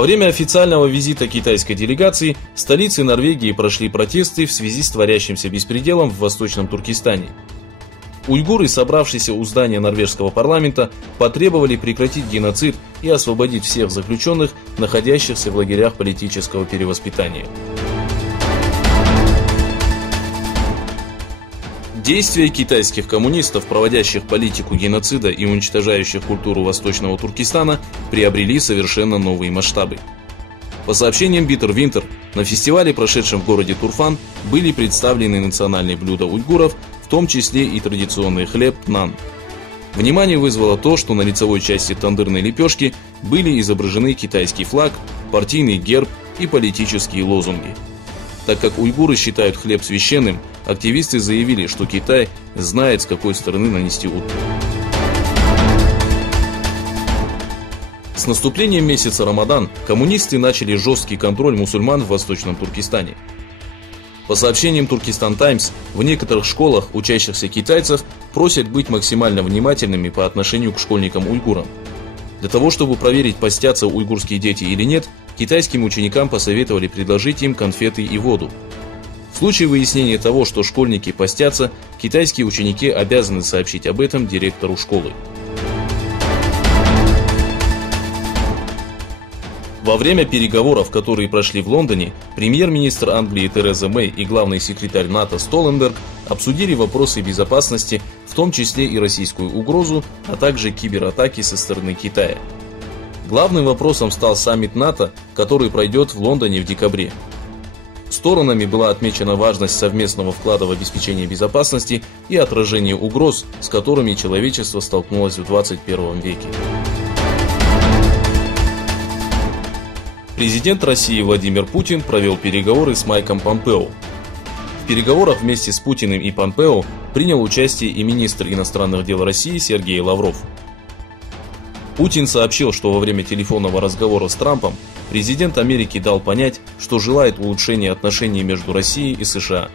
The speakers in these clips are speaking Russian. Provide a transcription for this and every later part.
Во время официального визита китайской делегации столицей Норвегии прошли протесты в связи с творящимся беспределом в Восточном Туркестане. Уйгуры, собравшиеся у здания норвежского парламента, потребовали прекратить геноцид и освободить всех заключенных, находящихся в лагерях политического перевоспитания. Действия китайских коммунистов, проводящих политику геноцида и уничтожающих культуру Восточного Туркестана, приобрели совершенно новые масштабы. По сообщениям Bitter Winter, на фестивале, прошедшем в городе Турфан, были представлены национальные блюда уйгуров, в том числе и традиционный хлеб нан. Внимание вызвало то, что на лицевой части тандырной лепешки были изображены китайский флаг, партийный герб и политические лозунги. Так как уйгуры считают хлеб священным, активисты заявили, что Китай знает, с какой стороны нанести удар. С наступлением месяца Рамадан коммунисты начали жесткий контроль мусульман в Восточном Туркестане. По сообщениям Turkestan Times, в некоторых школах учащихся китайцев просят быть максимально внимательными по отношению к школьникам-уйгурам. Для того, чтобы проверить, постятся уйгурские дети или нет, китайским ученикам посоветовали предложить им конфеты и воду. В случае выяснения того, что школьники постятся, китайские ученики обязаны сообщить об этом директору школы. Во время переговоров, которые прошли в Лондоне, премьер-министр Англии Тереза Мэй и главный секретарь НАТО Столтенберг обсудили вопросы безопасности, в том числе и российскую угрозу, а также кибератаки со стороны Китая. Главным вопросом стал саммит НАТО, который пройдет в Лондоне в декабре. Сторонами была отмечена важность совместного вклада в обеспечение безопасности и отражение угроз, с которыми человечество столкнулось в 21 веке. Президент России Владимир Путин провел переговоры с Майком Помпео. В переговорах вместе с Путиным и Помпео принял участие и министр иностранных дел России Сергей Лавров. Путин сообщил, что во время телефонного разговора с Трампом президент Америки дал понять, что желает улучшения отношений между Россией и США.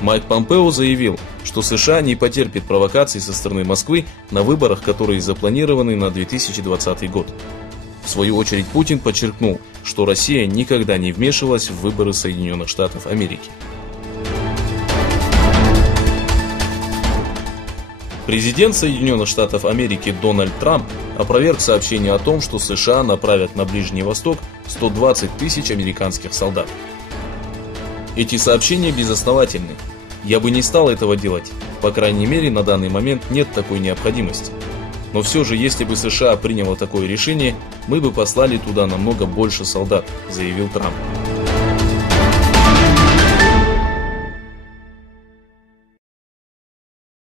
Майк Помпео заявил, что США не потерпит провокаций со стороны Москвы на выборах, которые запланированы на 2020 год. В свою очередь Путин подчеркнул, что Россия никогда не вмешивалась в выборы Соединенных Штатов Америки. Президент Соединенных Штатов Америки Дональд Трамп опроверг сообщение о том, что США направят на Ближний Восток 120 тысяч американских солдат. Эти сообщения безосновательны. Я бы не стал этого делать. По крайней мере, на данный момент нет такой необходимости. Но все же, если бы США приняло такое решение, мы бы послали туда намного больше солдат, заявил Трамп.